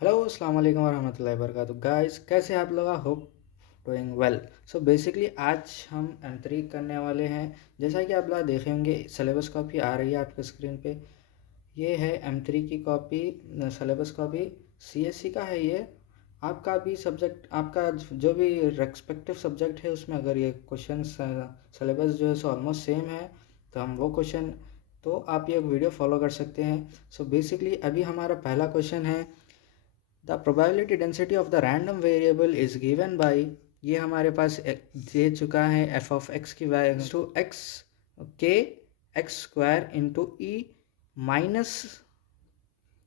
Hello अस्सलाम वालेकुम वरहमतुल्लाहि वबरकातुहू गाइस, कैसे हैं आप लोग? I hope doing well. So basically आज हम M3 करने वाले हैं। जैसा कि आप लोग देखे होंगे सिलेबस कॉपी आ रही है आपके स्क्रीन पे। ये है M3 की कॉपी, सिलेबस कॉपी CSC का है ये। आपका भी सब्जेक्ट, आपका जो भी रेस्पेक्टिव सब्जेक्ट है उसमें अगर ये क्वेश्चन सिलेबस जो है सो ऑलमोस्ट सेम है तो हम वो क्वेश्चन, तो आप ये वीडियो फॉलो कर सकते हैं। सो बेसिकली अभी हमारा पहला क्वेश्चन है, the probability density of the random variable is given bye, ये हमारे पास दे चुका है एफ ऑफ एक्स की वैल्यू टू एक्स के x square into e minus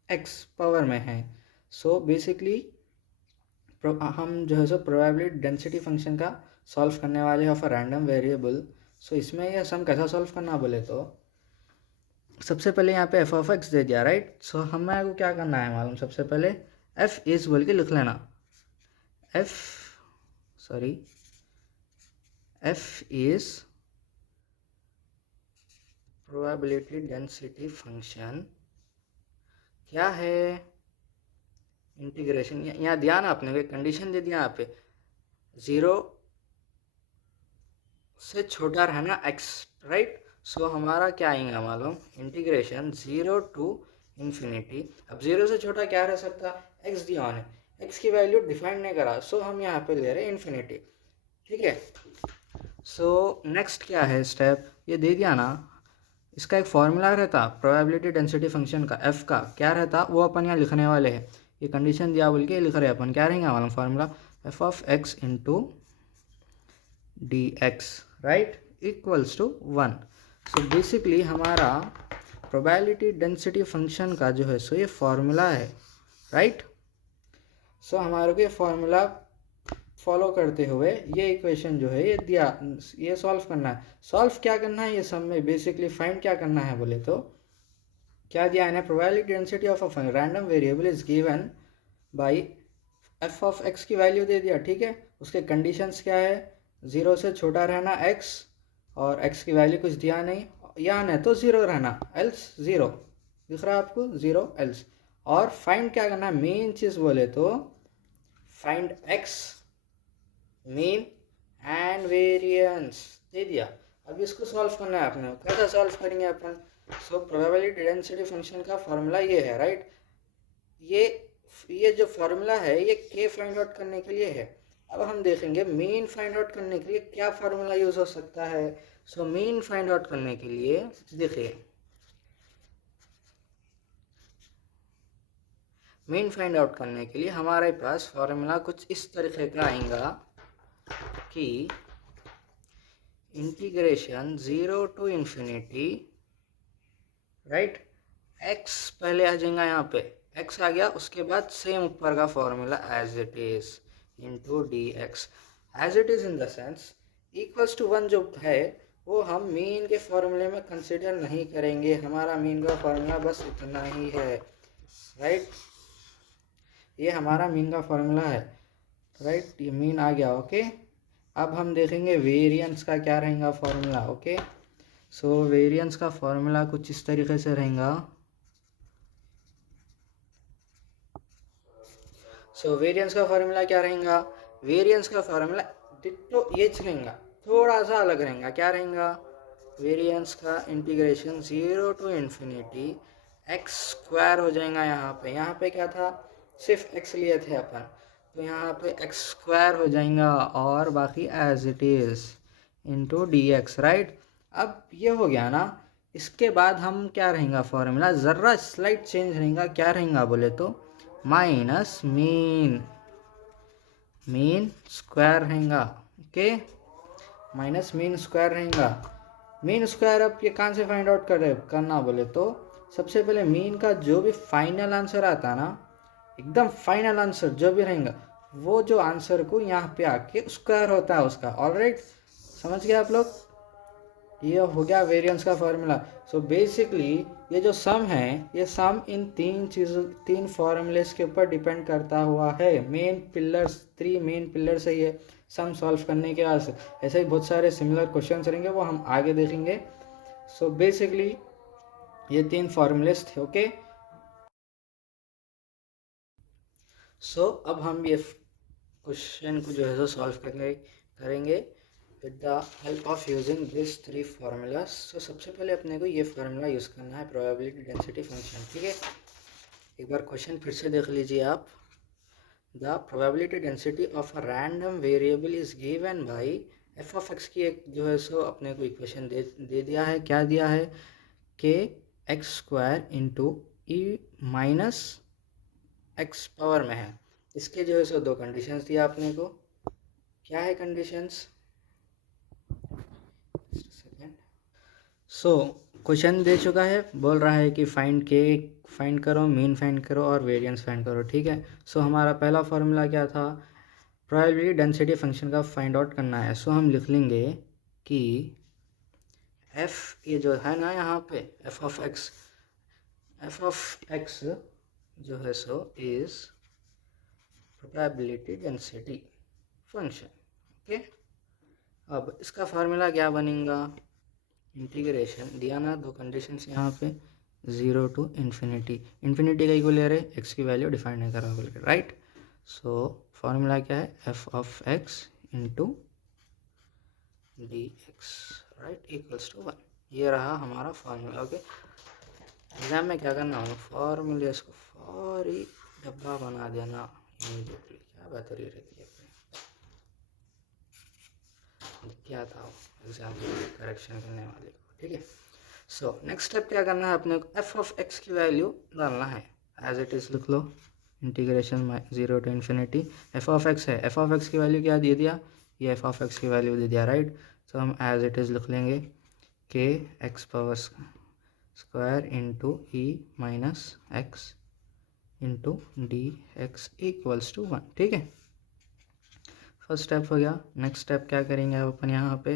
x power में है। सो बेसिकली हम जो है सो प्रोबेबिलिटी डेंसिटी फंक्शन का सॉल्व करने वाले हैं ऑफ अ रैंडम वेरिएबल। सो इसमें ये सम कैसा सॉल्व करना बोले तो सबसे पहले यहाँ पे एफ ऑफ एक्स दे दिया, राइट। सो हमें को क्या करना है मालूम, सबसे पहले एफ इज बोल के लिख लेना। F sorry F is probability density function क्या है, इंटीग्रेशन। यहाँ ध्यान आपने कोई कंडीशन दे दिया यहाँ पे, 0 से छोटा रहना x, राइट। सो हमारा क्या आएगा मालूम, इंटीग्रेशन 0 टू इन्फिनिटी। अब 0 से छोटा क्या रह सकता, x दिया है, x की वैल्यू डिफाइन नहीं करा, सो हम यहाँ पे ले रहे हैं इन्फिनिटी, ठीक है। सो नेक्स्ट क्या है स्टेप, ये दे दिया ना, इसका एक फॉर्मूला रहता प्रोबेबिलिटी डेंसिटी फंक्शन का, एफ का क्या रहता वो अपन यहाँ लिखने वाले हैं। ये कंडीशन दिया बोल के लिख रहे हैं अपन, क्या रहेंगे हमारा formula, f of x into D x, right, equals to 1। So basically हमारा प्रोबेबिलिटी डेंसिटी फंक्शन का जो है सो ये फॉर्मूला है, राइट। सो हमारे को ये फॉर्मूला फॉलो करते हुए ये इक्वेशन जो है ये दिया, ये सॉल्व करना है। सॉल्व क्या करना है, ये सब में बेसिकली फाइंड क्या करना है बोले तो क्या दिया है ना, probability density of a random variable is given by f of x की वैल्यू दे दिया, ठीक है। उसके कंडीशंस क्या है, 0 से छोटा रहना x और x की वैल्यू कुछ दिया नहीं, या नहीं तो 0 रहना, एल्स 0 दिख रहा है आपको, 0 एल्स। और फाइंड क्या करना है, मेन चीज बोले तो find x mean and variance दे दिया। अब इसको सॉल्व करना है आपने, कैसा सॉल्व करेंगे अपन। सो प्रोबेबिलिटी डेंसिटी फंक्शन का फॉर्मूला ये है, राइट। ये जो फॉर्मूला है ये के फाइंड आउट करने के लिए है। अब हम देखेंगे मीन फाइंड आउट करने के लिए क्या फार्मूला यूज हो सकता है। सो मीन फाइंड आउट करने के लिए देखिए, मीन फाइंड आउट करने के लिए हमारे पास फॉर्मूला कुछ इस तरीके का आएगा कि integration 0 to infinity, right, x पहले आ जाएगा, यहाँ पे x आ गया, उसके बाद सेम ऊपर का formula as it is into D x, as it is in the sense equals to 1 जो है वो हम मीन के फॉर्मूले में कंसिडर नहीं करेंगे, हमारा मीन का फॉर्मूला बस इतना ही है, राइट। ये हमारा मीन का फॉर्मूला है, राइट, ये मीन आ गया, ओके। अब हम देखेंगे वेरिएंस का क्या रहेगा फॉर्मूला, ओके। सो वेरिएंस का फॉर्मूला कुछ इस तरीके से रहेगा। सो वेरिएंस का फॉर्मूला क्या रहेगा, वेरिएंस का फॉर्मूला डिट्टो ये रहेगा, थोड़ा सा अलग रहेगा। क्या रहेगा, वेरिएंस का integration 0 to infinity x square हो जाएगा। यहाँ पे क्या था, सिर्फ एक्स लिए थे अपन, तो यहाँ पे एक्स स्क्वायर हो जाएगा और बाकी as it is into D x, right. अब ये हो गया ना, इसके बाद हम क्या रहेगा फॉर्मूला, ज़रा स्लाइट चेंज रहेगा, क्या रहेगा बोले तो माइनस मीन, मीन स्क्वायर रहेगा, ओके, माइनस मीन स्क्वायर रहेगा। मीन स्क्वायर अब ये कहाँ से फाइंड आउट करना बोले तो सबसे पहले मीन का जो भी फाइनल आंसर आता ना, एकदम फाइनल आंसर जो भी रहेगा वो जो आंसर को यहाँ पे आके स्क्वायर होता है उसका, ऑलराइट, समझ गए आप लोग। ये हो गया वेरिएंस का फॉर्मूला। सो बेसिकली ये जो सम है ये सम इन तीन चीज़ों, तीन फॉर्मूलेस के ऊपर डिपेंड करता हुआ है। मेन पिलर्स, 3 मेन पिलर्स है ये सम सॉल्व करने के बाद। ऐसे ही बहुत सारे सिमिलर क्वेश्चंस रहेंगे, वो हम आगे देखेंगे। सो बेसिकली ये 3 फॉर्मूलेस थे, ओके। सो अब हम ये क्वेश्चन को जो है सॉल्व करेंगे with the help of using this 3 formulas. So सबसे पहले अपने को ये फार्मूला यूज़ करना है, प्रोबेबिलिटी डेंसिटी फंक्शन, ठीक है। एक बार क्वेश्चन फिर से देख लीजिए आप। The probability density of a random variable is given by F of x की एक जो है सो अपने को इक्वेशन दे दिया है। क्या दिया है? के x square into e minus x power में है। इसके जो है सो 2 कंडीशंस दिया आपने को। क्या है कंडीशंस? सो क्वेश्चन दे चुका है, बोल रहा है कि फाइंड करो, मीन फाइंड करो और वेरिएंस फाइंड करो, ठीक है। सो हमारा पहला फॉर्मूला क्या था? प्रोबेबिलिटी डेंसिटी फंक्शन का फाइंड आउट करना है। सो हम लिख लेंगे कि एफ, ये जो है ना यहाँ पे एफ ऑफ एक्स जो है so is probability density function, okay. अब इसका फार्मूला क्या बनेगा? इंटीग्रेशन दिया ना, 2 कंडीशंस यहाँ पे, 0 टू इन्फिनिटी। इन्फिनिटी का इक्वल ले रहे, एक्स की वैल्यू डिफाइन नहीं करा बोल के, राइट। सो फार्मूला क्या है? F of x into D x, right, equals to 1। ये रहा हमारा फार्मूला, ओके। एग्जाम में क्या करना है? फार्मूले को फौरी डब्बा बना देना इमीडिएटली। क्या बेहतरी रहती है क्या था एग्जाम में करेक्शन करने वाले को, ठीक है। सो नेक्स्ट स्टेप क्या करना है अपने को? एफ ऑफ एक्स की वैल्यू डालना है, एज इट इज़ लिख लो, integration 0 to infinity. F of X है, एफ ऑफ एक्स की वैल्यू क्या दे दिया? ये एफ ऑफ एक्स की वैल्यू दे दिया, राइट। तो हम एज इट इज़ लिख लेंगे k x power square into e minus x into D x equals to 1, ठीक है। फर्स्ट स्टेप हो गया। नेक्स्ट स्टेप क्या करेंगे अब अपन? यहाँ पे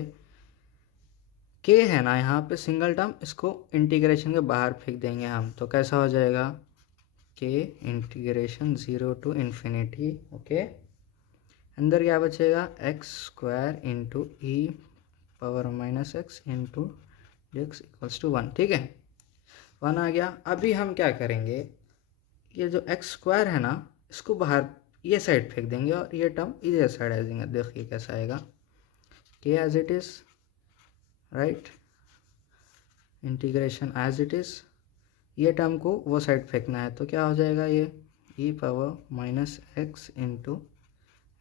के है ना, यहाँ पे सिंगल टर्म, इसको इंटीग्रेशन के बाहर फेंक देंगे हम। तो कैसा हो जाएगा? के इंटीग्रेशन 0 टू इन्फिनिटी, ओके। अंदर क्या बचेगा? X square into E power minus x into D x equals to 1, ठीक है। 1 आ गया। अभी हम क्या करेंगे? ये जो एक्स स्क्वायर है ना, इसको बाहर ये साइड फेंक देंगे और ये टर्म इधर साइड आ जाएंगे। देखिए कैसा आएगा, k as it is, right, integration as it is, ये टर्म को वो साइड फेंकना है। तो क्या हो जाएगा? ये E power minus x into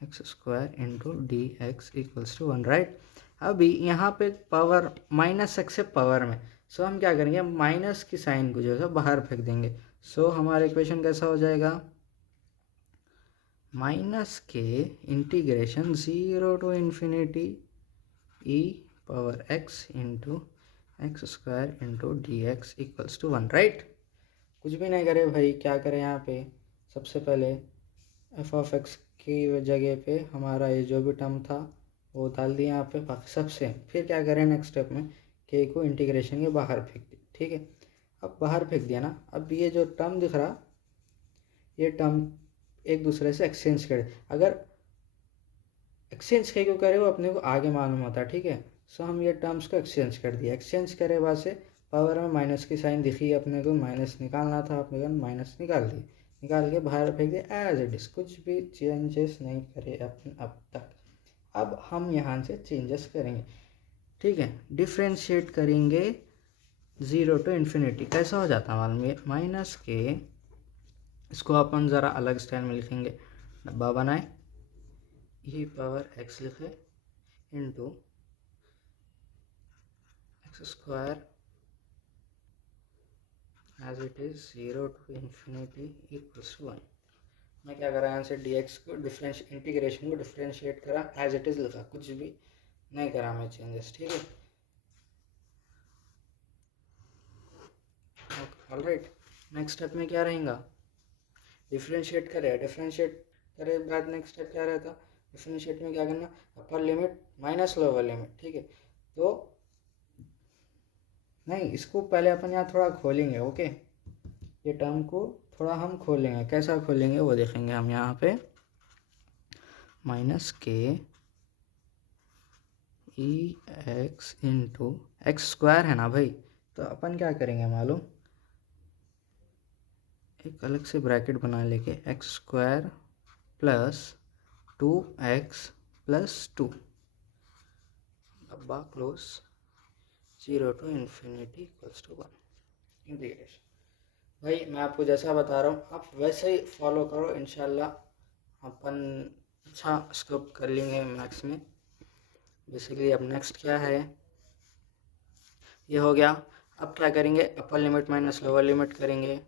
x square into D x equals to 1, right. अभी यहाँ पे पावर माइनस एक्स है पावर में, सो हम क्या करेंगे? माइनस की साइन को जो है बाहर फेंक देंगे। सो हमारा इक्वेशन कैसा हो जाएगा? Minus k integration 0 to infinity e power x into x square into D x equals to 1, right. कुछ भी नहीं करे भाई, क्या करें यहाँ पे? सबसे पहले एफ ऑफ एक्स की जगह पे हमारा ये जो भी टर्म था वो डाल दिया यहाँ पे, बाकी सब सेम। फिर क्या करें नेक्स्ट स्टेप में? के को इंटीग्रेशन के बाहर फेंक दिया, ठीक है। अब बाहर फेंक दिया ना, अब ये जो टर्म दिख रहा, ये टर्म एक दूसरे से एक्सचेंज करे। अगर एक्सचेंज क्यों करे वो अपने को आगे मालूम होता है, ठीक है। सो हम ये टर्म्स को एक्सचेंज कर दिया। एक्सचेंज करे बाद से पावर में माइनस की साइन दिखी, अपने को माइनस निकालना था, अपने को माइनस निकाल दी, निकाल के बाहर फेंक दिया एज इट इज। कुछ भी चेंजेस नहीं करे अपन अब तक। अब हम यहाँ से चेंजेस करेंगे, ठीक है। डिफ्रेंशिएट करेंगे 0 टू इन्फिनिटी। कैसा हो जाता है मालूम है? माइनस के, इसको अपन ज़रा अलग स्टाइल में लिखेंगे, डब्बा बनाए, ई पावर एक्स लिखे into x square as it is 0 to infinity equals to 1। मैं क्या करा? यहाँ से डी एक्स को इंटीग्रेशन को डिफ्रेंशिएट करा, एज इट इज लिखा, कुछ भी नहीं करा मैं चेंजेस, ठीक है। ऑलराइट, नेक्स्ट स्टेप में क्या रहेगा? डिफ्रेंशिएट करे बाद नेक्स्ट स्टेप क्या रहता? डिफ्रेंशिएट में क्या करना? अपर लिमिट माइनस लोअर लिमिट, ठीक है। तो नहीं, इसको पहले अपन यहाँ थोड़ा खोलेंगे, ओके। ये टर्म को थोड़ा हम खोलेंगे। कैसा खोलेंगे वो देखेंगे हम यहाँ पे। माइनस के ई एक्स इंटू एक्स स्क्वायर है ना भाई, तो अपन क्या करेंगे मालूम? एक अलग से ब्रैकेट बना लेके x square plus 2x plus 2 डब्बा close 0 to infinity equals to 1 integration. भाई मैं आपको जैसा बता रहा हूँ आप वैसे ही फॉलो करो, इंशाल्लाह अपन अच्छा स्कोप कर लेंगे मैथ्स में। बेसिकली अब नेक्स्ट क्या है, ये हो गया। अब क्या करेंगे, अपर लिमिट माइनस लोअर लिमिट करेंगे।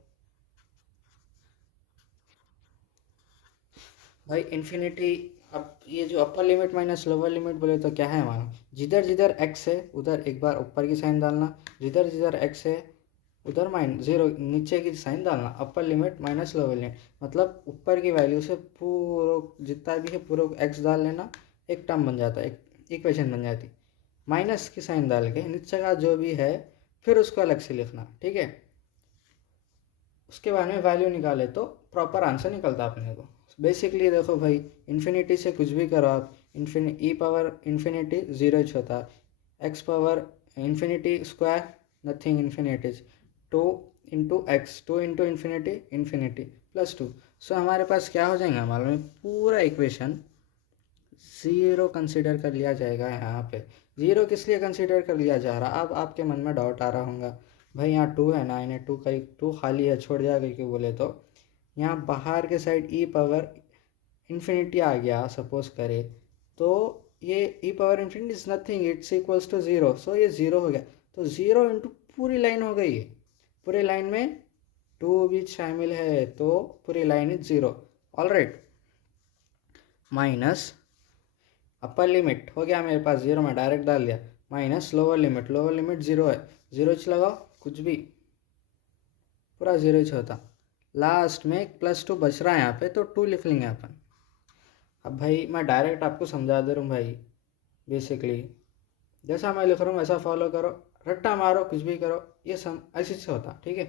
भाई इन्फिनिटी, अब ये जो अपर लिमिट माइनस लोअर लिमिट बोले तो क्या है हमारा, जिधर जिधर x है उधर एक बार ऊपर की साइन डालना, जिधर जिधर x है उधर जीरो नीचे की साइन डालना। अपर लिमिट माइनस लोअर लिमिट मतलब ऊपर की वैल्यू से पूरा जितना भी है पूरा x डाल लेना, एक टर्म बन जाता है, एक इक्वेशन बन जाती। माइनस की साइन डाल के नीचे का जो भी है फिर उसको अलग से लिखना, ठीक है। उसके बाद में वैल्यू निकाले तो प्रॉपर आंसर निकलता अपने को। बेसिकली देखो भाई, इन्फिनिटी से कुछ भी करो आप, ई पावर इन्फिनिटी जीरो ही होता है, x power infinity square nothing infinities, 2 into x, 2 into infinity infinity plus 2। सो हमारे पास क्या हो जाएगा, हमारे पूरा इक्वेशन ज़ीरो कंसिडर कर लिया जाएगा। यहाँ पे ज़ीरो किस लिए कंसिडर कर लिया जा रहा, अब आपके मन में डाउट आ रहा होगा भाई यहाँ 2 है ना, इन्हें 2 का 2 खाली है छोड़ जाएगा क्यों बोले तो यहाँ बाहर के साइड ई पावर इन्फिनिटी आ गया सपोज करे, तो ये E power infinity is nothing, it's equals to zero. So ये ज़ीरो हो गया, तो ज़ीरो इंटू पूरी लाइन हो गई है, पूरी लाइन में 2 भी शामिल है तो पूरी line is zero. Alright, minus upper limit हो गया मेरे पास ज़ीरो, में डायरेक्ट डाल दिया, माइनस लोअर लिमिट ज़ीरो है, ज़ीरो लगाओ कुछ भी पूरा ज़ीरो ही होता। लास्ट में एक प्लस 2 बच रहा है यहाँ पे तो 2 लिख लेंगे अपन। अब भाई मैं डायरेक्ट आपको समझा दे रहा हूँ भाई, बेसिकली जैसा मैं लिख रहा हूँ वैसा फॉलो करो, रट्टा मारो कुछ भी करो, ये ऐसे से होता, ठीक है।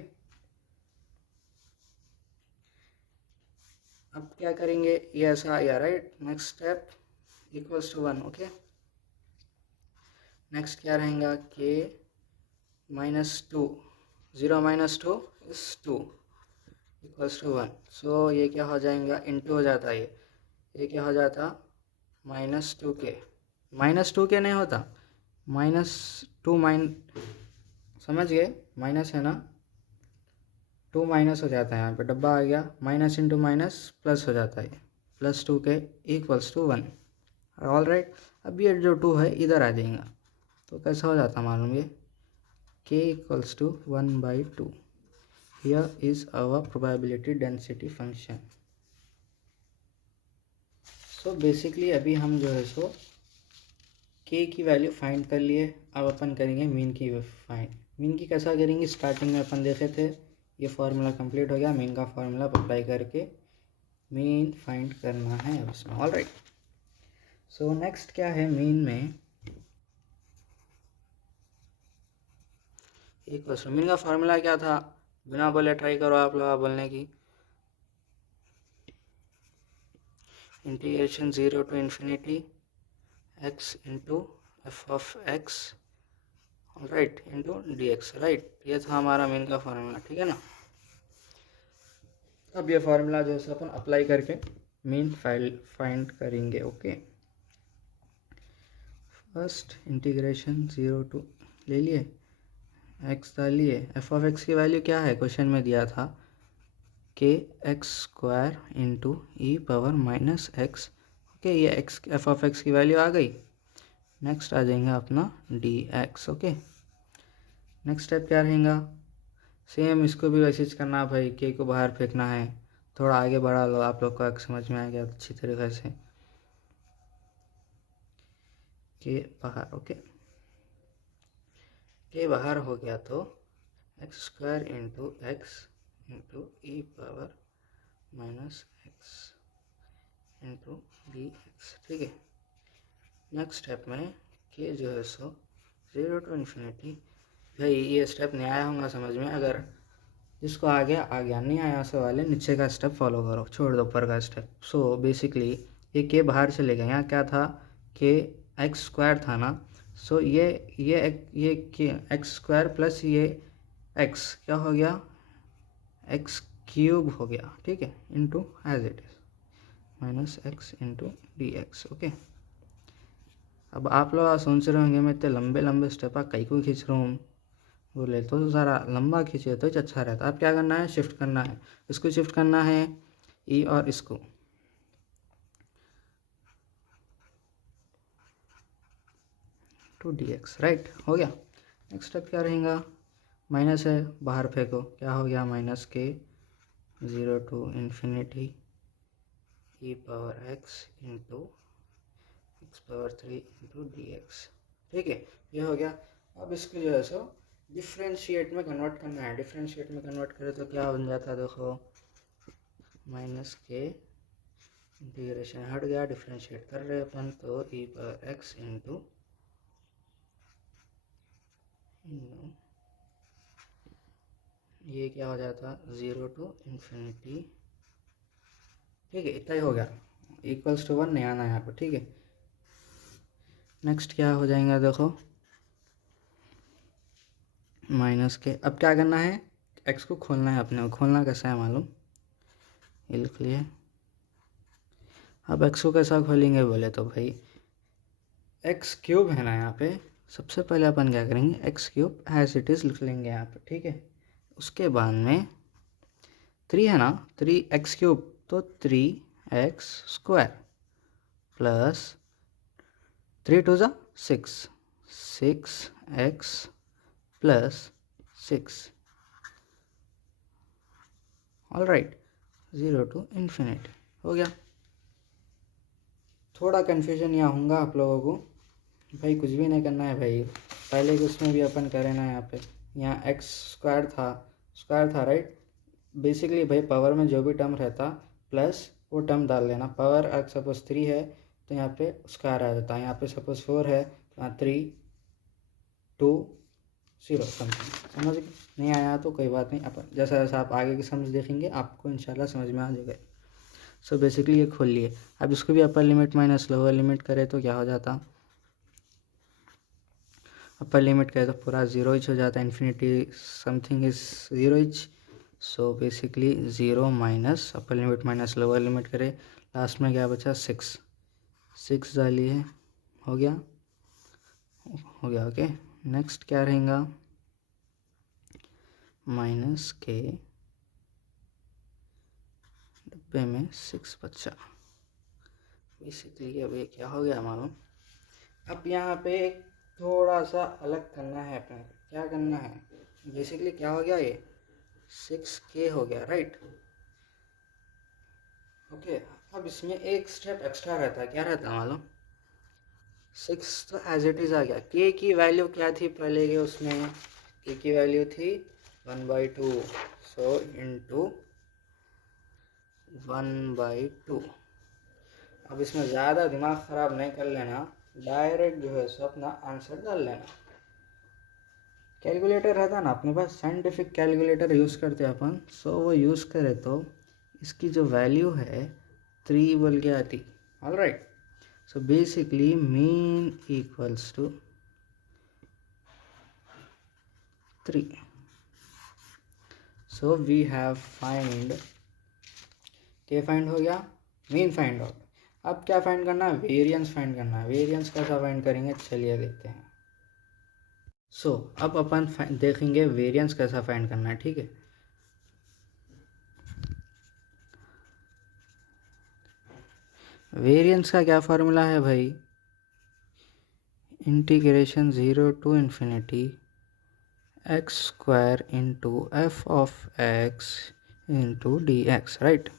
अब क्या करेंगे, ये ऐसा आया right, next step equals to 1, okay. Next क्या रहेगा, के माइनस 2, 0 माइनस 2 इज 2 इक्वल्स टू 1। सो ये क्या हो जाएगा, इंटू हो जाता है, ये क्या हो जाता -2k, -2k नहीं होता -2 समझ गए, माइनस है ना, 2 माइनस हो जाता है, यहाँ पे डब्बा आ गया, माइनस इंटू माइनस प्लस हो जाता है, +2k equals to 1। All right, अब ये जो 2 है इधर आ जाएगा तो कैसा हो जाता मालूम, ये k equals to 1/2। Here is our probability density function. So basically अभी हम जो है सो k की वैल्यू फाइंड कर लिए, अब अपन करेंगे मीन की फाइंड। मीन की कैसा करेंगे, स्टार्टिंग में अपन देखे थे, ये फार्मूला कंप्लीट हो गया, मीन का फार्मूला अप्लाई करके मीन फाइंड करना है अब इसमें। ऑल राइट, सो नेक्स्ट क्या है, मीन में एक क्वेश्चन, मीन का फार्मूला क्या था, बिना बोले ट्राई करो आप लोग बोलने की, integration 0 to infinity x into F of x right into D x right, ये था हमारा मीन का फार्मूला, ठीक है ना। अब ये फार्मूला जो है अपन अप्लाई करके मीन फाइंड करेंगे, ओके। फर्स्ट इंटीग्रेशन 0 टू ले लिए, x डालिए, एफ ऑफ एक्स की वैल्यू क्या है, क्वेश्चन में दिया था के एक्स स्क्वायर इंटू ई पावर माइनस एक्स, ओके। ये एक्स एफ ऑफ एक्स की वैल्यू आ गई। नेक्स्ट आ जाएगा अपना D x, okay. Next step क्या रहेगा, सेम इसको भी वैसे करना भाई, के को बाहर फेंकना है, थोड़ा आगे बढ़ा लो, आप लोग को समझ में आ गया अच्छी तरीके से, के बाहर, ओके। के बाहर हो गया तो X square into X into ई power minus x into D x, ठीक है। नेक्स्ट स्टेप में के जो है सो 0 टू इन्फिनिटी, भाई ये स्टेप नहीं आया होगा समझ में, अगर जिसको आ गया नहीं आया सो वाले नीचे का स्टेप फॉलो करो, छोड़ दो ऊपर का स्टेप। सो बेसिकली ये के बाहर चले गए, यहाँ क्या था, के एक्स स्क्वायर था ना, सो ये के एक्स स्क्वायर प्लस ये एक्स क्या हो गया, एक्स क्यूब हो गया, ठीक है, into as it is. Minus x into D x. Okay, अब आप लोग सोच रहे होंगे मैं इतने लंबे लंबे स्टेप कई को खींच रहा हूँ, बोले तो ज़रा लंबा खींचे तो अच्छा रहता। अब क्या करना है, शिफ्ट करना है, इसको शिफ्ट करना है ई और इसको, टू डी एक्स, राइट, हो गया। नेक्स्ट स्टेप क्या रहेगा, माइनस है बाहर फेंको, क्या हो गया, minus k 0 to infinity e power x into x power 3 into D x. ठीक है, ये हो गया। अब इसको जो है सो डिफ्रेंशिएट में कन्वर्ट करना है। डिफ्रेंशिएट में कन्वर्ट करें तो क्या बन जाता है, देखो माइनस के इंटीग्रेशन हट गया, डिफ्रेंशिएट कर रहे अपन तो ई पावर एक्स इंटू ये क्या हो जाता, 0 टू इन्फिनिटी। ठीक है, इतना ही हो गया, इक्वल्स टू 1 नहीं आना यहाँ पर। ठीक है, नेक्स्ट क्या हो जाएगा, देखो माइनस के, अब क्या करना है, एक्स को खोलना है अपने को। खोलना कैसा है मालूम, ये लिख लिए। अब एक्स को कैसा खोलेंगे बोले तो भाई एक्स क्यूब है ना यहाँ पे, सबसे पहले अपन क्या करेंगे, x cube as it is लिख लेंगे यहाँ पे। ठीक है, उसके बाद में 3 है ना, 3 एक्स क्यूब तो 3x स्क्वायर प्लस 3 टू ज़ा 6, 6x plus 6, all right, 0 to infinity हो गया। थोड़ा कन्फ्यूजन यहाँ होगा आप लोगों को, भाई कुछ भी नहीं करना है भाई, पहले के उसमें भी अपन करें ना, यहाँ एक्स स्क्वायर था राइट। बेसिकली भाई पावर में जो भी टर्म रहता प्लस वो टर्म डाल देना। पावर अगर सपोज 3 है तो यहाँ पे स्क्वायर आ जाता है, यहाँ पे सपोज 4 है तो यहाँ 3 2 0 समथिंग। समझ नहीं आया तो कोई बात नहीं, अपन जैसा जैसा आप आगे की समझ देखेंगे आपको इंशाल्लाह समझ में आ जाएगा। सो बेसिकली ये खोल लिए। अब इसको भी अपर लिमिट माइनस लोअर लिमिट करें तो क्या हो जाता, अपर लिमिट करें तो पूरा 0 इच हो जाता है, infinity something is 0 etch. So basically 0 minus upper limit minus lower limit करें, लास्ट में क्या बचा, 6 डालिए, हो गया ओके। नेक्स्ट क्या रहेगा, माइनस के डब्बे में 6 बचा। बेसिकली अब ये क्या हो गया मालूम, अब यहाँ पे थोड़ा सा अलग करना है अपने, क्या करना है, बेसिकली क्या हो गया, ये 6k हो गया राइट। ओके, अब इसमें एक स्टेप एक्स्ट्रा रहता है, क्या रहता है मालूम, 6 तो एज इट इज़ आ गया। k की वैल्यू क्या थी पहले के उसमें, k की वैल्यू थी 1/2, सो इंटू 1/2। अब इसमें ज़्यादा दिमाग ख़राब नहीं कर लेना, डायरेक्ट जो है सो अपना आंसर डाल लेना। कैलकुलेटर रहता ना अपने पास, साइंटिफिक कैलकुलेटर यूज़ करते हैं अपन, सो वो यूज़ करे तो इसकी जो वैल्यू है 3 बोल के आती, all right. So basically mean equals to 3। So we have find, क्या फाइंड हो गया, मीन फाइंड आउट। अब क्या फाइंड करना है, वेरिएंस फाइंड करना है। वेरिएंस कैसा फाइंड करेंगे, चलिए देखते हैं। सो अब अपन देखेंगे वेरिएंस कैसा फाइंड करना है। ठीक है, वेरिएंस का क्या फार्मूला है भाई, integration 0 to infinity x square into F of x into D x, right.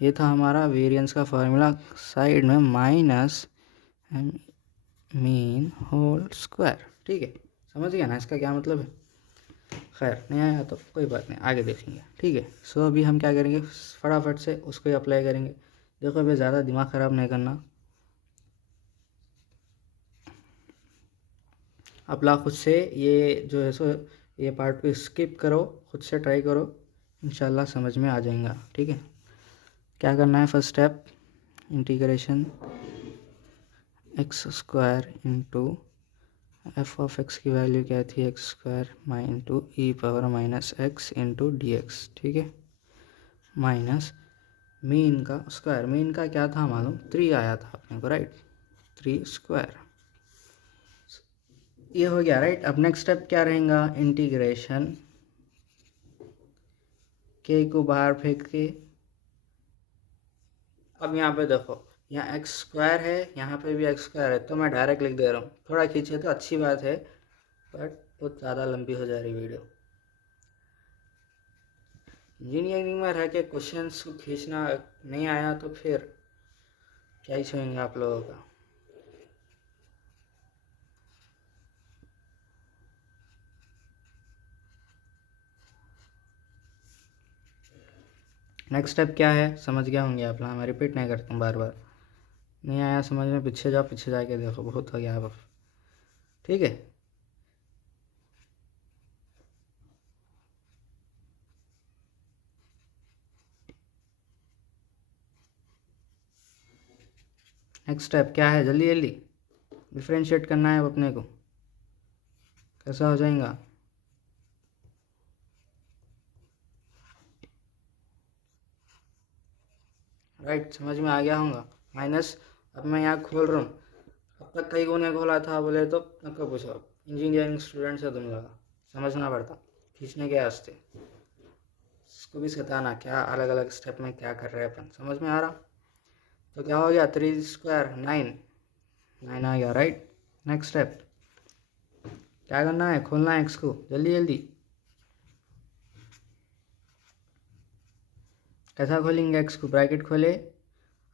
ये था हमारा वेरिएंस का फार्मूला, साइड में माइनस मीन होल स्क्वायर। ठीक है, समझ गया ना इसका क्या मतलब है, खैर नहीं आया तो कोई बात नहीं, आगे देखेंगे। ठीक है, सो अभी हम क्या करेंगे, फटाफट से उसको ही अप्लाई करेंगे। देखो अभी ज़्यादा दिमाग ख़राब नहीं करना, अपना खुद से ये जो है सो ये पार्ट को स्किप करो, खुद से ट्राई करो, इंशाल्लाह समझ में आ जाएगा। ठीक है, क्या करना है, first step integration X square into F of x की वैल्यू क्या थी, एक्स स्क्वायर इंटू ई power minus x into D x. ठीक है, माइनस मीन का स्क्वायर, मीन का क्या था मालूम, 3 आया था अपने को, राइट, 3 स्क्वायर। ये हो गया, राइट। अब नेक्स्ट स्टेप क्या रहेगा, इंटीग्रेशन के को बाहर फेंक के, अब यहाँ पे देखो, यहाँ एक्स स्क्वायर है, यहाँ पे भी एक्स स्क्वायर है, तो मैं डायरेक्ट लिख दे रहा हूँ। थोड़ा खींचे तो अच्छी बात है, बट बहुत ज़्यादा लंबी हो जा रही वीडियो। इंजीनियरिंग में रह के क्वेश्चंस को खींचना नहीं आया तो फिर क्या ही छूएंगे आप लोगों का। नेक्स्ट स्टेप क्या है समझ गया होंगे आप लोग, मैं रिपीट नहीं करता हूँ बार बार। नहीं आया समझ में, पीछे जाओ, पीछे जाके देखो, बहुत हो गया अब, ठीक है। नेक्स्ट स्टेप क्या है, जल्दी जल्दी डिफ्रेंशिएट करना है अपने को। कैसा हो जाएगा, राइट, समझ में आ गया होगा। माइनस, अब मैं यहाँ खोल रहा हूँ, अब तक कई को ने खोला था बोले तो नको पूछो, इंजीनियरिंग स्टूडेंट से तुम लोग समझना पड़ता खींचने के वास्ते, इसको भी सताना क्या अलग अलग स्टेप में क्या कर रहे हैं अपन, समझ में आ रहा। तो क्या हो गया, 3 स्क्वायर 9, 9 आ गया, राइट। नेक्स्ट स्टेप क्या करना है, खोलना है एक्स को, जल्दी जल्दी। कैसा खोलेंगे एक्स को, ब्रैकेट खोले।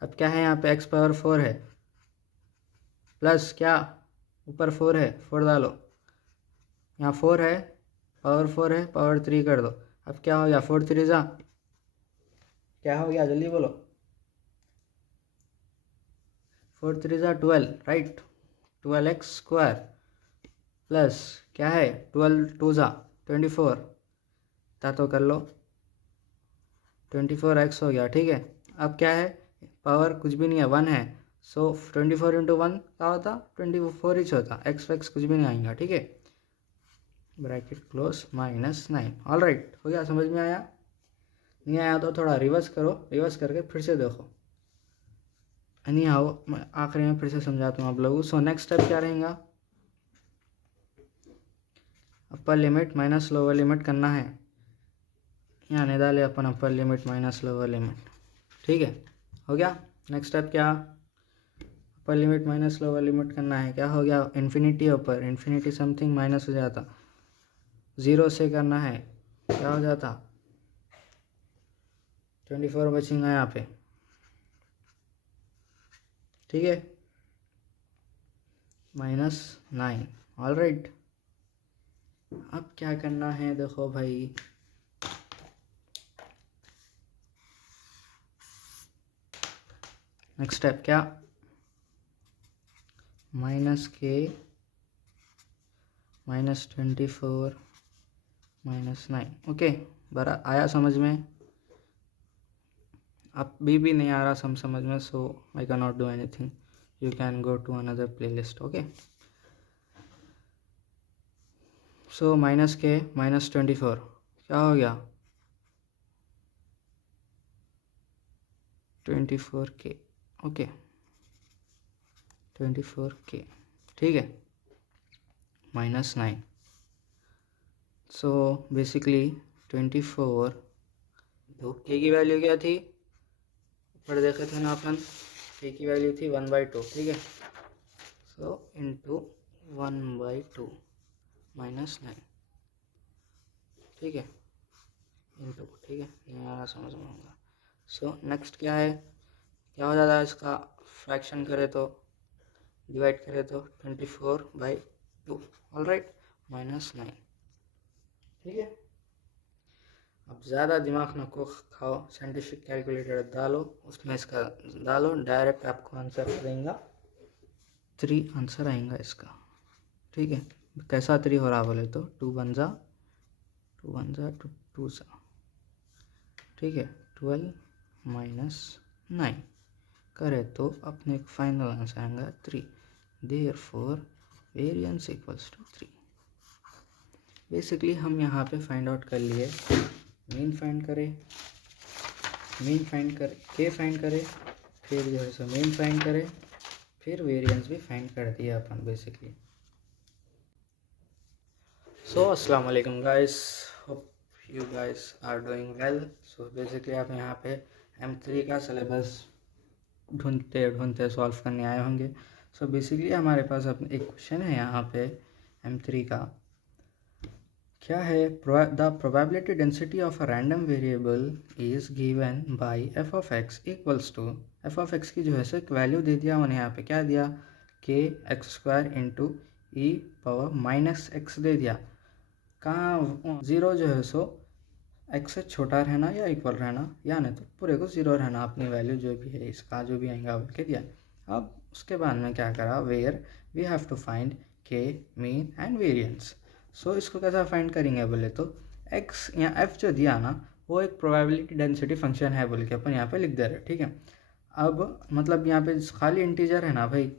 अब क्या है यहाँ पे, एक्स पावर 4 है, प्लस क्या ऊपर 4 है, 4 डालो, यहाँ 4 है, पावर 4 है, पावर 3 कर दो। अब क्या हो गया, 4 3 जा, क्या हो गया जल्दी बोलो, 4 3 जा 12, राइट, 12x स्क्वायर प्लस क्या है 12 2 जा 24, था तो कर लो, 24x हो गया, ठीक है। अब क्या है, पावर कुछ भी नहीं है, 1 है, सो 24 इंटू 1 क्या होता, 24 ही होता, एक्स वैक्स कुछ भी नहीं आएगा, ठीक है। ब्रैकेट क्लोज, -9, ऑल राइट, हो गया, समझ में आया। नहीं आया तो थोड़ा रिवर्स करो, रिवर्स करके फिर से देखो। नहीं आओ, मैं आखिरी में फिर से समझाता हूँ आप लोगों को। सो नेक्स्ट स्टेप क्या रहेगा, upper limit minus lower limit करना है, यहाँ नहीं डाले अपन upper limit minus lower limit, ठीक है, हो गया। नेक्स्ट स्टेप क्या, upper limit minus lower limit करना है, क्या हो गया, इन्फिनिटी ऊपर, इन्फिनिटी समथिंग माइनस हो जाता, 0 से करना है, क्या हो जाता, 24 बचेगा यहाँ पे, ठीक है, -9, ऑल राइट। अब क्या करना है देखो भाई, नेक्स्ट स्टेप क्या, माइनस के -24 -9, ओके, बरा आया समझ में। अब भी नहीं आ रहा समझ में, so I can not do anything, you can go to another playlist, okay. So minus के -24 क्या हो गया, 24k, ओके, 24k, ठीक है, -9, सो बेसिकली 24, तो k की वैल्यू क्या थी, ऊपर देखे थे ना अपन, k की वैल्यू थी 1/2, ठीक है, सो इंटू 1/2 -9, ठीक है, इंटू, ठीक है, नहीं आ रहा समझ में होगा। सो नेक्स्ट क्या है, क्या हो जाता है इसका, फ्रैक्शन करे तो, डिवाइड करे तो 24/2, ऑल राइट, -9, ठीक है। अब ज़्यादा दिमाग न को खाओ, साइंटिफिक कैलकुलेटर डालो, उसमें इसका डालो, डायरेक्ट आपको आंसर देंगे, 3 आंसर आएगा इसका, ठीक है। कैसा 3 हो रहा बोले तो 2 1 जा 2 जा, ठीक है, 12 -9 करे तो अपने फाइनल आंसर आएगा 3, therefore variance equals to 3। Basically हम यहाँ पे फाइंड आउट कर लिए, मीन फाइंड करें, मीन फाइंड कर के फाइंड करे, फिर जो है सो मीन फाइंड करे, फिर वेरिएंस भी फाइंड कर दिया अपन बेसिकली। सो अस्सलाम वालेकुम guys, hope you guys are doing well. So basically आप यहाँ पे M3 का सिलेबस ढूंढते ढूंढते सॉल्व करने आए होंगे। सो बेसिकली हमारे पास अपने एक क्वेश्चन है यहाँ पे M3 का, क्या है, the probability density of a random variable is given by f of x equals to, f of x की जो है सो एक वैल्यू दे दिया उन्हें, यहाँ पे क्या दिया, के एक्स स्क्वायर इंटू ई पावर माइनस एक्स दे दिया। कहाँ ज़ीरो जो है सो एक्स से छोटा रहना या इक्वल रहना, या नहीं तो पूरे को ज़ीरो रहना, अपनी वैल्यू जो भी है इसका जो भी आएगा बोल के दिया। अब उसके बाद में क्या करा, where we have to find k mean and variance. So इसको कैसा फाइंड करेंगे बोले तो x या f जो दिया ना वो एक प्रोबेबिलिटी डेंसिटी फंक्शन है बोल के अपन यहाँ पे लिख दे रहे, ठीक है। अब मतलब यहाँ पे खाली इंटीजर है ना भाई,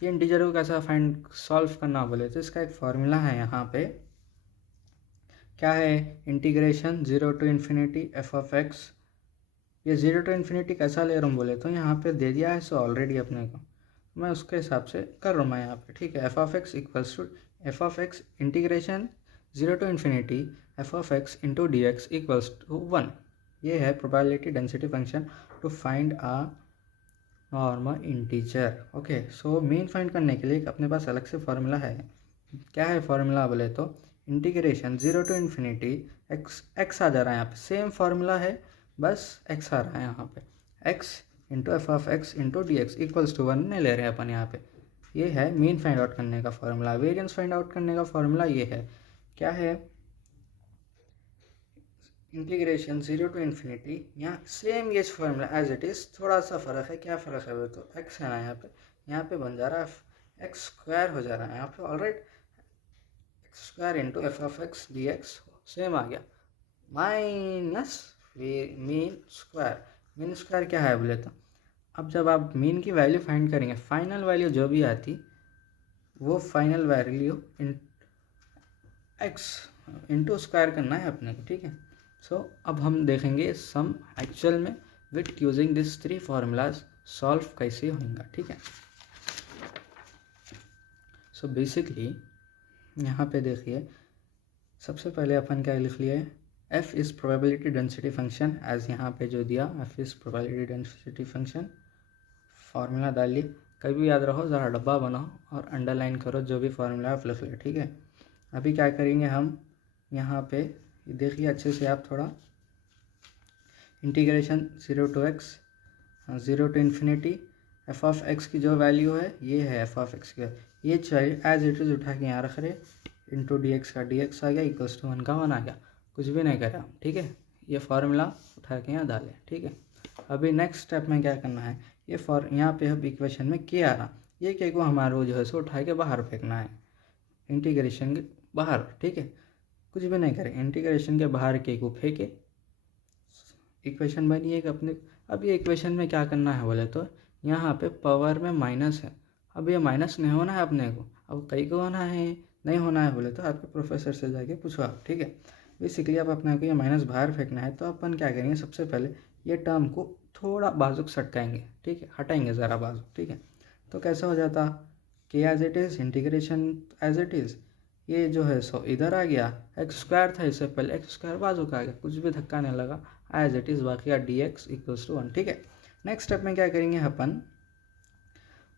ये इंटीजर को कैसा फाइंड सॉल्व करना बोले तो इसका एक फॉर्मूला है यहाँ पे, क्या है, integration 0 to infinity F of x. ये 0 टू इन्फिनिटी कैसा ले रहा हूँ बोले तो यहाँ पे दे दिया है सो ऑलरेडी अपने को, मैं उसके हिसाब से कर रहा हूँ मैं यहाँ पे, ठीक है। F of x equals to f of x integration 0 to infinity F of x into D x equals to 1। ये है probability density function to find a normal integer. ओके, सो मीन फाइंड करने के लिए अपने पास अलग से फॉर्मूला है। क्या है फॉर्मूला बोले तो इंटीग्रेशन 0 टू इन्फिनिटी एक्स आ जा रहा है यहाँ पे, सेम फार्मूला है बस एक्स आ रहा है यहाँ पे, x into F of x into D x equals to 1 नहीं ले रहे हैं अपन यहाँ पे। ये है मीन फाइंड आउट करने का फॉर्मूला। वेरिएंस फाइंड आउट करने का फॉर्मूला ये है, क्या है, इंटीग्रेशन 0 टू इन्फिनिटी, यहाँ सेम ये फॉर्मूला एज इट इज़, थोड़ा सा फ़र्क है। क्या फ़र्क है तो एक्स है ना यहाँ पे बन जा रहा है एक्स स्क्वायर हो जा रहा है यहाँ पे, alright, x square into F of x d x same आ गया, minus mean square. Mean square क्या है बोले तो अब जब आप मीन की वैल्यू फाइंड करेंगे, फाइनल वैल्यू जो भी आती वो final value in x into square करना है अपने को, ठीक है। सो अब हम देखेंगे सम एक्चुअल में with using this 3 formulas solve कैसे होगा, ठीक है। सो बेसिकली यहाँ पे देखिए, सबसे पहले अपन क्या लिख लिए, f is probability density function, as यहाँ पे जो दिया f is probability density function, formula डालिए, कभी भी याद रहो, ज़रा डब्बा बनाओ और अंडरलाइन करो जो भी फार्मूला आप लिख ले, ठीक है। अभी क्या करेंगे हम यहाँ पे, देखिए अच्छे से आप थोड़ा, integration 0 to x 0 to infinity F of x की जो वैल्यू है ये है एफ ऑफ एक्स की, ये चाहिए एज इट इज़ उठा के यहाँ रख रहे, इंटू डी एक्स का डी एक्स आ गया इक्वल्स टू 1 का 1 आ गया, कुछ भी नहीं करा, ठीक है। ये फार्मूला उठा के यहाँ डालें, ठीक है। अभी नेक्स्ट स्टेप में क्या करना है, ये यहाँ पे अब इक्वेशन में के आ रहा, ये के को हमारे जो है सो उठा के बाहर फेंकना है, इंटीग्रेशन के बाहर, ठीक है, कुछ भी नहीं करें, इंटीग्रेशन के बाहर के को फेंके, इक्वेशन बनी एक अपने। अब ये इक्वेशन में क्या करना है बोले तो यहाँ पे पावर में माइनस है, अब ये माइनस नहीं होना है अपने को, अब कई को होना है, नहीं होना है बोले तो आपके प्रोफेसर से जाके पूछो आप, ठीक है। बेसिकली अब अपने को ये माइनस बाहर फेंकना है, तो अपन क्या करेंगे, सबसे पहले ये टर्म को थोड़ा बाजू सटकाएंगे, ठीक है, हटाएंगे ज़रा बाजू, ठीक है। तो कैसा हो जाता, k as it is integration as it is, ये जो है सो इधर आ गया, एक्स स्क्वायर था इससे पहले, एक्स स्क्वायर बाजू का आ गया, कुछ भी धक्का नहीं लगा, एज इट इज़ बाकी का डी एक्स इक्वल्स टू 1, ठीक है। नेक्स्ट स्टेप में क्या करेंगे अपन,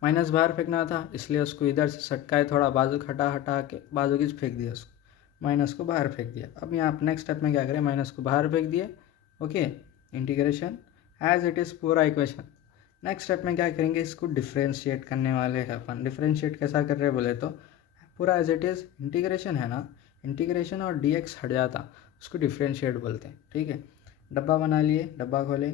माइनस बाहर फेंकना था इसलिए उसको इधर से सटकाए, थोड़ा बाजू हटा के बाजू की फेंक दिया उसको, माइनस को बाहर फेंक दिया। अब यहाँ नेक्स्ट स्टेप में क्या करें, माइनस को बाहर फेंक दिए, okay, integration as it is पूरा इक्वेशन। नेक्स्ट स्टेप में क्या करेंगे, इसको डिफ्रेंशिएट करने वाले हैं अपन। डिफ्रेंशिएट कैसा कर रहे बोले तो पूरा एज इट इज़ इंटीग्रेशन है ना, इंटीग्रेशन और डी एक्स हट जाता, उसको डिफ्रेंशिएट बोलते हैं, ठीक है। डब्बा बना लिए, डब्बा खोले,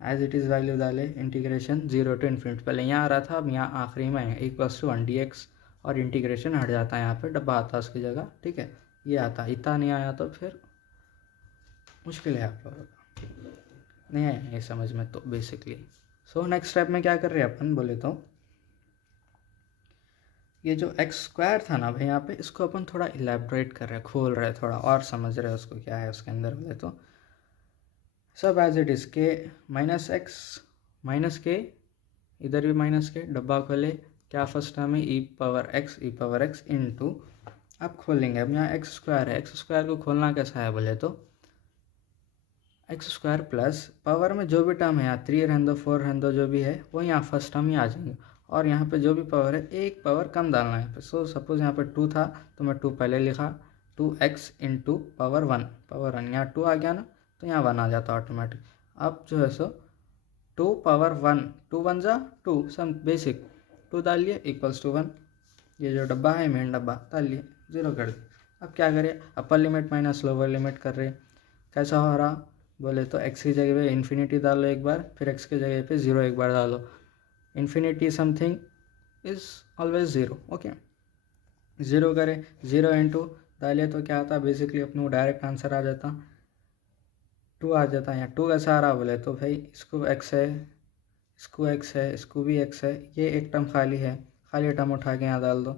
एज इट इज़ वैल्यू डाले, इंटीग्रेशन 0 टू इन्फिनिटी, पहले यहाँ आ रहा था अब यहाँ आखिरी में इक्वल्स टू 1 डी एक्स, और इंटीग्रेशन हट जाता है, यहाँ पे डब्बा आता उसकी जगह, ठीक है। ये आता, इतना नहीं आया तो फिर मुश्किल है आप लोगों का, नहीं आया ये समझ में तो बेसिकली। सो नेक्स्ट स्टेप में क्या कर रहे हैं अपन बोले तो ये जो एक्स स्क्वायर था ना भाई यहाँ पे, इसको अपन थोड़ा इलेबोरेट कर रहे हैं, खोल रहे हैं, थोड़ा और समझ रहे हैं उसको क्या है उसके अंदर बोले तो। सब एज इट इज़ के माइनस एक्स माइनस के, इधर भी माइनस के, डब्बा खोले, क्या फर्स्ट टर्म है ई पावर एक्स इंटू, अब खोलेंगे, अब यहाँ एक्स स्क्वायर है, एक्स स्क्वायर को खोलना कैसा है बोले तो एक्स स्क्वायर प्लस पावर में जो भी टर्म है यहाँ 3 रहने दो 4 रहने दो जो भी है वो यहाँ फर्स्ट टर्म ही आ जाएंगे, और यहाँ पे जो भी पावर है एक पावर कम डालना है यहाँ पे। सो सपोज यहाँ पे 2 था तो मैं 2 पहले लिखा, 2x इंटू पावर 1 यहाँ 2 आ गया ना तो यहाँ 1 आ जाता ऑटोमेटिक। अब जो है सो 2 पावर 1, 2 1 जा 2, सम बेसिक 2 डाल लिए इक्वल्स टू 1, ये जो डब्बा है मेन डब्बा डाल लिए, 0 कर दिए। अब क्या करें, अपर लिमिट माइनस लोअर लिमिट कर रहे, कैसा हो रहा बोले तो x की जगह पे इन्फिनिटी डालो एक बार, फिर x की जगह पे 0 एक बार डालो, infinity something is always 0, okay. 0 करें, 0 इंटू डालिए तो क्या आता, बेसिकली अपने को डायरेक्ट आंसर आ जाता 2 आ जाता। यहाँ 2 कैसा आ रहा बोले तो भाई इसको x है, इसको x है, इसको भी x है, ये एक टर्म खाली है, खाली टर्म उठा के यहाँ डाल दो,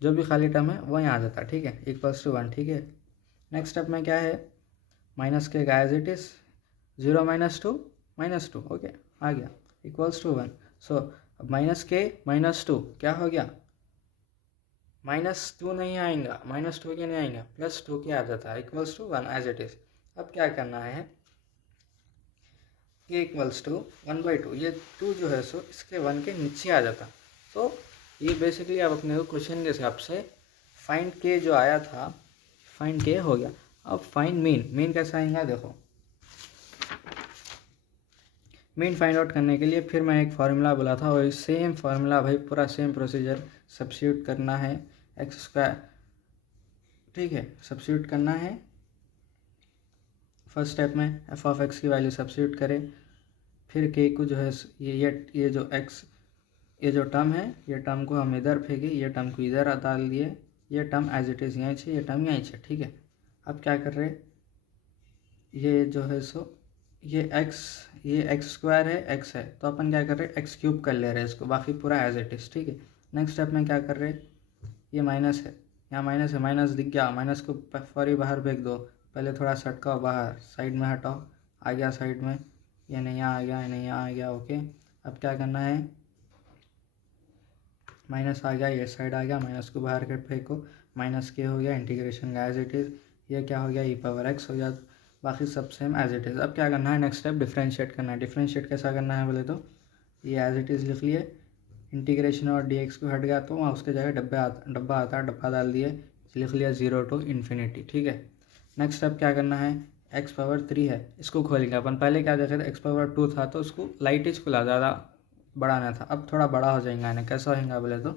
जो भी खाली टर्म है वो यहाँ आ जाता, ठीक है, इक्वल्स टू 1, ठीक है। नेक्स्ट स्टेप में क्या है, माइनस के as it is 0 minus two okay आ गया इक्वल्स टू 1। सो अब माइनस के -2 क्या हो गया, -2 नहीं आएगा, -2 के नहीं आएगा, +2 के आ जाता है equals to 1 as it is. अब क्या करना है, के इक्वल्स टू 1/2, ये 2 जो है सो इसके 1 के नीचे आ जाता। तो ये बेसिकली अब अपने को क्वेश्चन के हिसाब से फाइंड के जो आया था, फाइंड के हो गया। अब फाइंड मीन कैसा आएगा देखो, मीन फाइंड आउट करने के लिए फिर मैं एक फार्मूला बोला था, वही सेम फार्मूला भाई, पूरा सेम प्रोसीजर, सब्स्टिट्यूट करना है एक्स स्क्वायर, ठीक है, सब्स्टिट्यूट करना है। फर्स्ट स्टेप में एफ ऑफ एक्स की वैल्यू सब्स्टिट्यूट करें, फिर के को जो है ये जो एक्स, ये जो टर्म है, ये टर्म को हम इधर फेंके, ये टर्म को इधर डाल दिए, ये टर्म एज इट इज़ यहीं से, ये टर्म यहीं से, ठीक है। अब क्या कर रहे, ये जो है सो ये एक्स स्क्वायर है, एक्स है, तो अपन क्या कर रहे हैं एक्स क्यूब कर ले रहे हैं इसको, बाकी पूरा एज इट इज़, ठीक है। नेक्स्ट स्टेप में क्या कर रहे हैं, ये माइनस है, यहाँ माइनस है, माइनस दिख गया, माइनस को फौरी बाहर फेंक दो, पहले थोड़ा सटकाओ बाहर, साइड में हटाओ, आ गया साइड में, ये नहीं आ गया, ये नहीं आ गया, ओके। अब क्या करना है, माइनस आ गया, ये साइड आ गया, माइनस को बाहर कर फेंको, माइनस के हो गया, इंटीग्रेशन का एज इट इज़, ये क्या हो गया ई पावर एक्स हो गया, बाकी सब सेम एज इट इज़। अब क्या करना है, नेक्स्ट स्टेप डिफरेंशिएट करना है। डिफरेंशिएट कैसा करना है बोले तो ये एज इट इज़ लिख लिए, इंटीग्रेशन और डी एक्स को हट गया तो वहाँ उसके जगह डब्बा आता है, डब्बा डाल दिए, लिख लिया 0 to ∞, ठीक है। नेक्स्ट स्टेप क्या करना है, एक्स पावर 3 है, इसको खोलेंगे अपन, पहले क्या देखे थे एक्स पावर 2 था तो उसको लाइट इज खुला, ज़्यादा बढ़ाना था, अब थोड़ा बड़ा हो जाएगा इन्हें, कैसा होगा बोले तो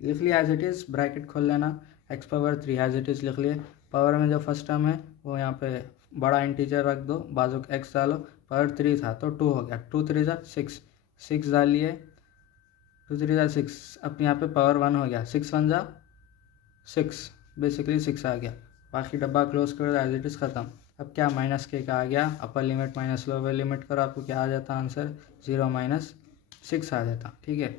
लिख लिया एज इट इज़, ब्रैकेट खोल लेना, x power 3 as it is लिख लिए, पावर में जो फर्स्ट टर्म है वो यहाँ पे बड़ा इंटीजर रख दो, बाजू एक्स डालो, पावर 3 था तो 2 हो गया, 2 3 जा 6 डालिए, 2 3 जा 6, अब यहाँ पे पावर 1 हो गया, 6 1 जा 6, बेसिकली 6 आ गया, बाकी डब्बा क्लोज करो, एज इट इज़ ख़त्म। अब क्या माइनस के का आ गया, अपर लिमिट माइनस लोअर लिमिट करो, आपको क्या आ जाता आंसर 0 - 6 आ जाता, ठीक है।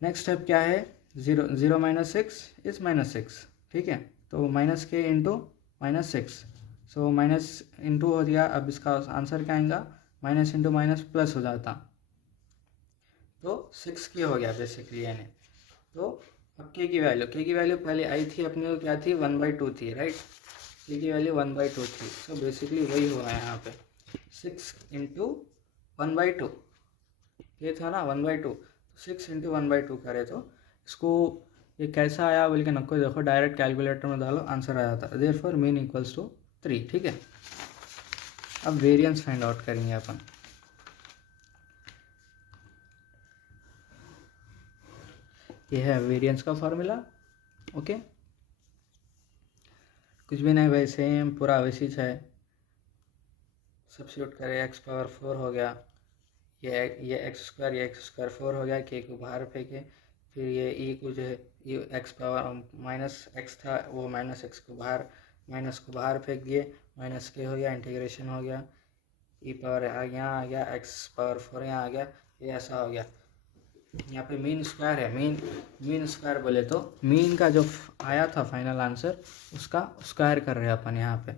नेक्स्ट स्टेप क्या है, 0 - 6 इज -6, ठीक है, तो माइनस के इंटू -6, सो माइनस इंटू हो गया, अब इसका आंसर क्या आएगा, माइनस इंटू माइनस प्लस हो जाता, तो 6 की हो गया बेसिकली यानी। तो अब के की वैल्यू पहले आई थी अपने को, क्या थी 1/2 थी, राइट, के की वैल्यू 1/2 थी, सो बेसिकली वही हुआ है यहाँ पे 6 इंटू 1/2, ये था ना 1/2, 6 इंटू 1/2 करे तो इसको ये कैसा आया बोल के नको देखो, डायरेक्ट कैलकुलेटर में डालो, आंसर आ जाता है, देयरफॉर मीन इक्वल्स टू 3, ठीक है। अब वेरिएंस फाइंड आउट करेंगे अपन, ये है वेरिएंस का फॉर्मूला, ओके, कुछ भी नहीं भाई, सेम पूरा वैसी है, सब्स्टिट्यूट करें, एक्स पावर 4 हो गया, ये एक्स स्क्वायर 4 हो गया, के को बाहर फेंके, फिर ये ई को जो है ये एक्स पावर माइनस एक्स था वो माइनस एक्स को बाहर फेंक दिए, माइनस के हो गया, इंटीग्रेशन हो गया, ई पावर यहाँ आ गया, एक्स पावर 4 यहाँ आ गया, ये ऐसा हो गया। यहाँ पे मीन स्क्वायर है, मीन स्क्वायर बोले तो मीन का जो आया था फाइनल आंसर उसका स्क्वायर कर रहे हैं अपन यहाँ पे,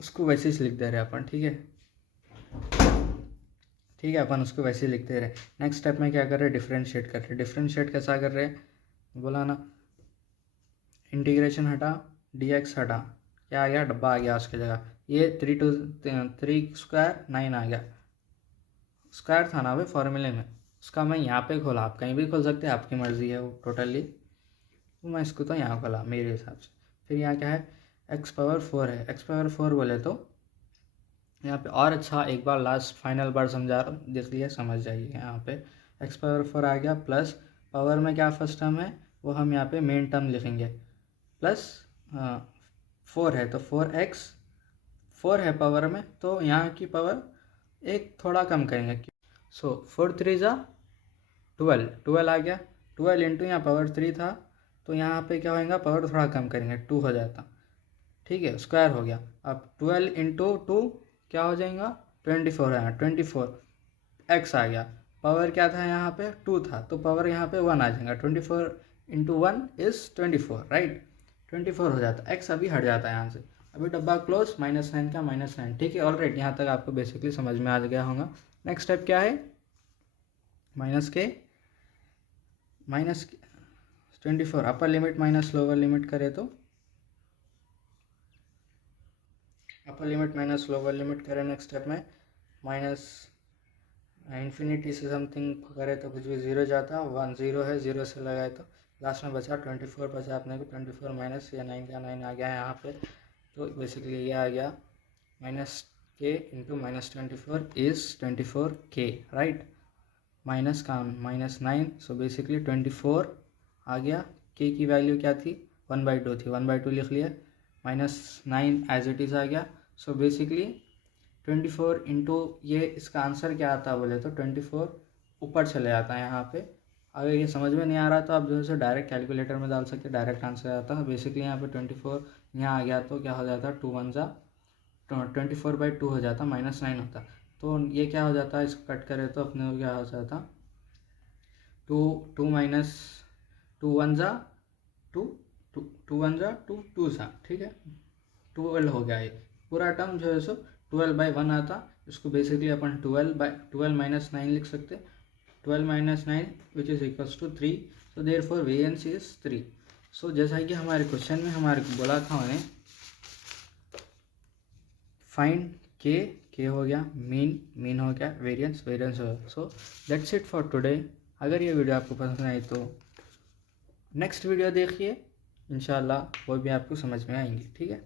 उसको वैसे ही लिख दे रहे अपन, ठीक है, ठीक है, अपन उसको वैसे ही लिखते रहे। नेक्स्ट स्टेप में क्या कर रहे हैं, डिफरेंशिएट कर रहे हैं। डिफरेंशिएट कैसा कर रहे हैं, बोला ना, इंटीग्रेशन हटा, dx हटा, क्या आ गया, डब्बा आ गया उसकी जगह। ये 3 स्क्वायर 9 आ गया, स्क्वायर था ना भाई फॉर्मूले में, उसका मैं यहाँ पे खोला, आप कहीं भी खोल सकते हैं, आपकी मर्ज़ी है वो टोटली, तो मैं इसको तो यहाँ खोला मेरे हिसाब से। फिर यहाँ क्या है, x पावर 4 है, x पावर 4 बोले तो यहाँ पे और अच्छा, एक बार लास्ट फाइनल बार समझा रहा हूँ, इसलिए समझ जाइए। यहाँ पे x पावर 4 आ गया, प्लस पावर में क्या फर्स्ट टर्म है वो हम यहाँ पे मेन टर्म लिखेंगे, प्लस 4 है तो 4x, 4 है पावर में तो यहाँ की पावर एक थोड़ा कम करेंगे। सो 4 3 ज़ा 12 आ गया, 12 इंटू यहाँ पावर 3 था तो यहाँ पे क्या होगा, पावर थोड़ा कम करेंगे 2 हो जाता, ठीक है, स्क्वायर हो गया। अब 12 इंटू 2 क्या हो जाएगा, 24 है, 24 एक्स आ गया, पावर क्या था यहाँ पे 2 था तो पावर यहाँ पे 1 आ जाएगा, 24 इंटू 1 इज़ 24, राइट, 24 हो जाता, एक्स अभी हट जाता है यहाँ से। अभी डब्बा क्लोज, -9 का -9, ठीक है, ऑलराइट, यहाँ तक आपको बेसिकली समझ में आ गया होगा। नेक्स्ट स्टेप क्या है, -24 अपर लिमिट माइनस लोअर लिमिट करे तो, अपर लिमिट माइनस लोअर लिमिट करें नेक्स्ट स्टेप में, माइनस इन्फिनिटी से समथिंग करे तो कुछ भी 0 जाता, 1 0 है, 0 से लगाए तो लास्ट में बचा 24 बचा अपने को, 24 माइनस या 9 का 9 आ गया यहाँ पे, तो बेसिकली ये आ गया -k into -24 is 24k, right, minus का -9, सो बेसिकली 24 आ गया, k की वैल्यू क्या थी 1/2 थी, 1/2 लिख लिया, -9 एज इट इज़ आ गया। सो बेसिकली 24 इंटू ये, इसका आंसर क्या आता है बोले तो 24 ऊपर चले जाता है यहाँ पे। अगर ये समझ में नहीं आ रहा तो आप जो है डायरेक्ट कैलकुलेटर में डाल सकते, डायरेक्ट आंसर आता है। बेसिकली यहाँ पे 24 यहाँ आ गया तो क्या हो जाता, 2 1 ज़ा 24/2 हो जाता, -9 होता, तो ये क्या हो जाता है, इसको कट करे तो अपने को क्या हो जाता, 2 माइनस 2 1 ज़ा 2 2 1 ज़ा 2 ज़ा, ठीक है, 12 हो गया। ये पूरा टर्म जो है सो 12/1 आता, इसको बेसिकली अपन 12 माइनस 9 लिख सकते, 12 minus 9 which is equals to 3, so therefore variance is 3। So जैसा कि हमारे क्वेश्चन में हमारे को बोला था उन्हें, फाइंड के हो गया, मीन हो गया, वेरिएंस हो गया। So that's it for today. अगर ये वीडियो आपको पसंद आई तो नेक्स्ट वीडियो देखिए, इंशाल्लाह वो भी आपको समझ में आएंगी, ठीक है।